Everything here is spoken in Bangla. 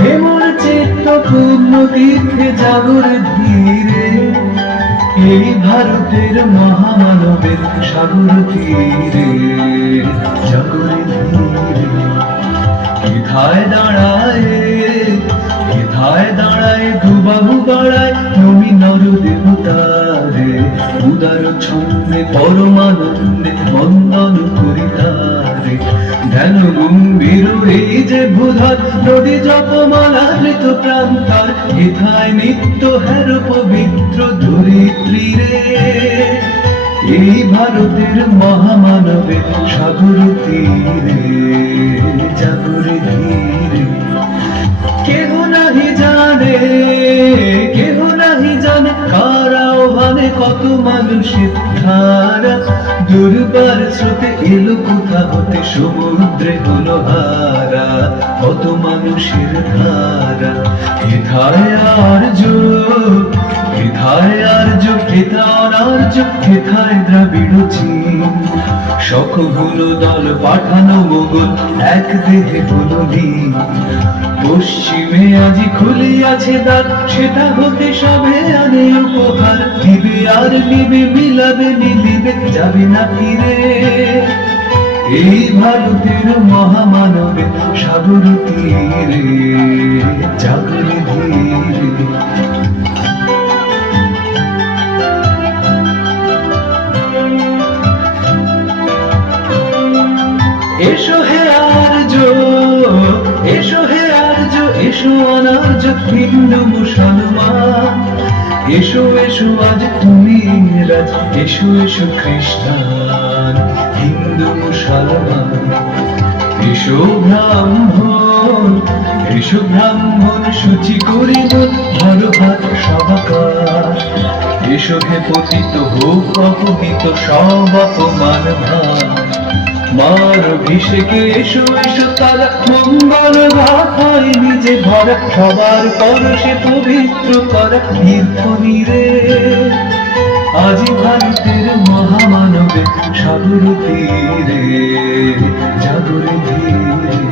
হেমর চিত্ত পূর্ণ তীর্থে জাগরে ধীরে, এই ভারতের মহামানবের সাগর তীরে জাগরে ধীরে। কোথায় দাঁড়ায়, কোথায় দাঁড়ায় দুবাহু বাড়ায় নমি নর দেবতারে, উদার ছন্দে পরমানন্দে বন্দন করি তারে। ধ্যান গম্ভীর এই যে ভূধর নদী জপমালা ঋত প্রান্তর, কোথায় নিত্য হের পবিত্র ধরিত্রী রে, এই ভারতের মহামানবের সাগর তীরে জাগরে ধীরে। কেহ নাহি জানে, কেহ নাহি জানে কার আহ্বানে কত মানুষের ধারা, দুর্বার স্রোতে এলো কোথা হতে সমুদ্রে হলো হারা, কত মানুষের ধারা। হেথায় আর্য, হেথায় আর্য, হেথা অনার্য, হেথায় দ্রাবিড় চীন, শখ হলো দল পাঠানো মোগল এক দেহে হলো লীন। পশ্চিমে আজি খুলিয়াছে দ্বার, সেটা হতে সবে আনে উপহার, দিবে আর নিবে মিলাবে নিলিবে যাবে না ফিরে, এই ভারতের মহামানবের সাগর তীরে জাগরে ধীরে। এসো হে আর্য, এসো হে আর্য, এসো অনার্য হিন্দু মুসলমান, এসো এসো আজ তুমি ইংরাজ, এসো এসো খ্রিস্টান হিন্দু মুসলমান। এসো ব্রাহ্মণ, এসো ব্রাহ্মণ শুচি করিব ধর হাত সবাকার, এসো হে পতিত হোক অপহিত সব অপমান ভার। মার অভিষেকে এসো এসো তারা মঙ্গল গাথায় নিজে ভরা, সবার পরশে পবিত্র করা তীর্থ নীরে, আজি ভারতের মহামানবের সাগর তীরে জাগরে ধীরে।